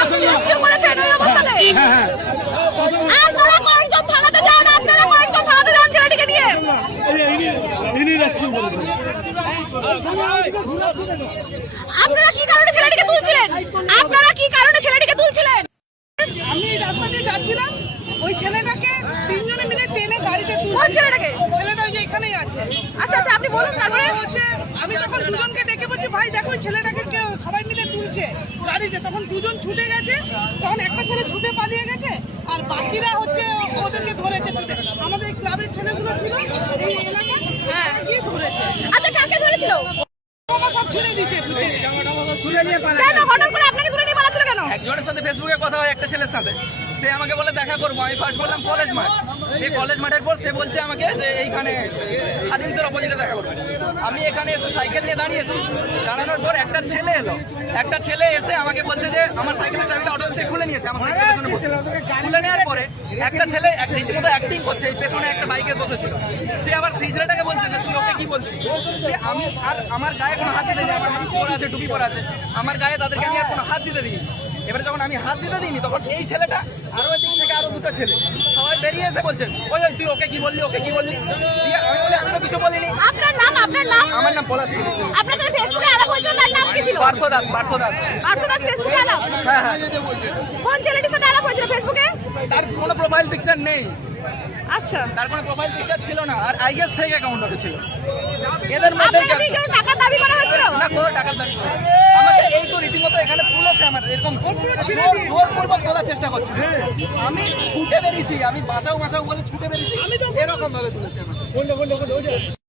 আপনি রেস্কিউ করেছেন ওই অবস্থাতে? হ্যাঁ। আপনারা কয়েকজন থানাতে যান, আপনারা কয়েকজন থানাতে যান ছেলেটিকে নিয়ে। ইনি রেস্কিউ করেছেন। আপনারা কি কারণে ছেলেটিকে তুলছিলেন? আপনারা কি কারণে ছেলেটিকে তুলছিলেন? আমি এই রাস্তা দিয়ে যাচ্ছিলাম, ওই ছেলেটাকে তিনজনে মিলে ট্রেনে গাড়িতে কোন তুলছে। ছেলেটাকে? ছেলেটা ওই যে এখানেই আছে। আচ্ছা আচ্ছা, আপনি বলুন তারপরে। হচ্ছে আমি তখন দুজনকে ডেকে বলছি, ভাই দেখো ওই ছেলেটাকে কেউ সবাই মিলে তুলছে গাড়িতে। তখন দুজন ছুটে গেছে, তখন একটা ছেলে ছুটে পালিয়ে গেছে, আর বাকিরা হচ্ছে ওদেরকে ধরেছে ছুটে। আমাদের এই ক্লাবের ছেলেগুলো ছিল এই এলাকা, তারা গিয়ে ধরেছে। আচ্ছা, কাকে ধরেছিল? ওরা সব ছেড়ে দিচ্ছে কেন হঠাৎ করে আপনাকে ধরে নিয়ে পালাচ্ছিল কেন? একজনের সাথে ফেসবুকে কথা হয় একটা ছেলের সাথে, সে আমাকে বলে দেখা করবো। আমি ফার্স্ট বললাম কলেজ মাঠ। এই কলেজ মাঠের পর সে বলছে আমাকে যে এইখানে খাদিমসের অপোজিটে দেখা করবো। আমি এখানে এসে সাইকেল নিয়ে দাঁড়িয়েছি। দাঁড়ানোর পর একটা ছেলে এলো, একটা ছেলে এসে আমাকে বলছে যে আমার সাইকেলের চাবিটা অটো সে খুলে নিয়েছে। আমার সাইকেলের পেছনে বসে খুলে নেওয়ার পরে একটা ছেলে রীতিমতো অ্যাক্টিং করছে, এই পেছনে একটা বাইকে বসেছিল। সে আবার সেই ছেলেটাকে বলছে যে তুই ওকে কি বলছিস? আমি আর আমার গায়ে কোনো হাত দিতে দিই, আমার মাস্ক পরা আছে, টুপি পরা আছে, আমার গায়ে তাদেরকে আমি আর কোনো হাত দিতে দিই। এবারে যখন আমি হাত দিতে দিইনি, তখন এই ছেলেটা আরো এদিক থেকে আরো দুটো ছেলে সবাই বেরিয়ে এসে বলছেন, ওই ওই তুই ওকে কি বললি, ওকে কি বললি? দিয়ে আমি বলি আমি তো কিছু বলিনি। আপনার নাম? আপনার নাম? আমার নাম পলাশ। আপনার সাথে ফেসবুকে আলাপ হয়েছিল, তার নাম কি ছিল? পার্থ দাস। পার্থ দাস ফেসবুকে আলাপ? হ্যাঁ হ্যাঁ। কোন ছেলেটির সাথে আলাপ হয়েছিল ফেসবুকে? তার কোনো প্রোফাইল পিকচার নেই, আচ্ছা, তার কোনো প্রোফাইল পিকচার ছিল না, আর আইএস ফেক অ্যাকাউন্ট ছিল। এদের মধ্যে আপনাকে কেউ টাকা দাবি করা হয়েছিল? না, কোনো টাকার দাবি নেই। আমাকে এই তো রীতিমতো এখানে তুলেছে, আমার এরকম জোরপূর্বক তোলার চেষ্টা করছে। আমি ছুটে বেরিয়েছি, আমি বাঁচাও বলে ছুটে বেরিয়েছি, এরকম ভাবে তুলেছে আমাকে।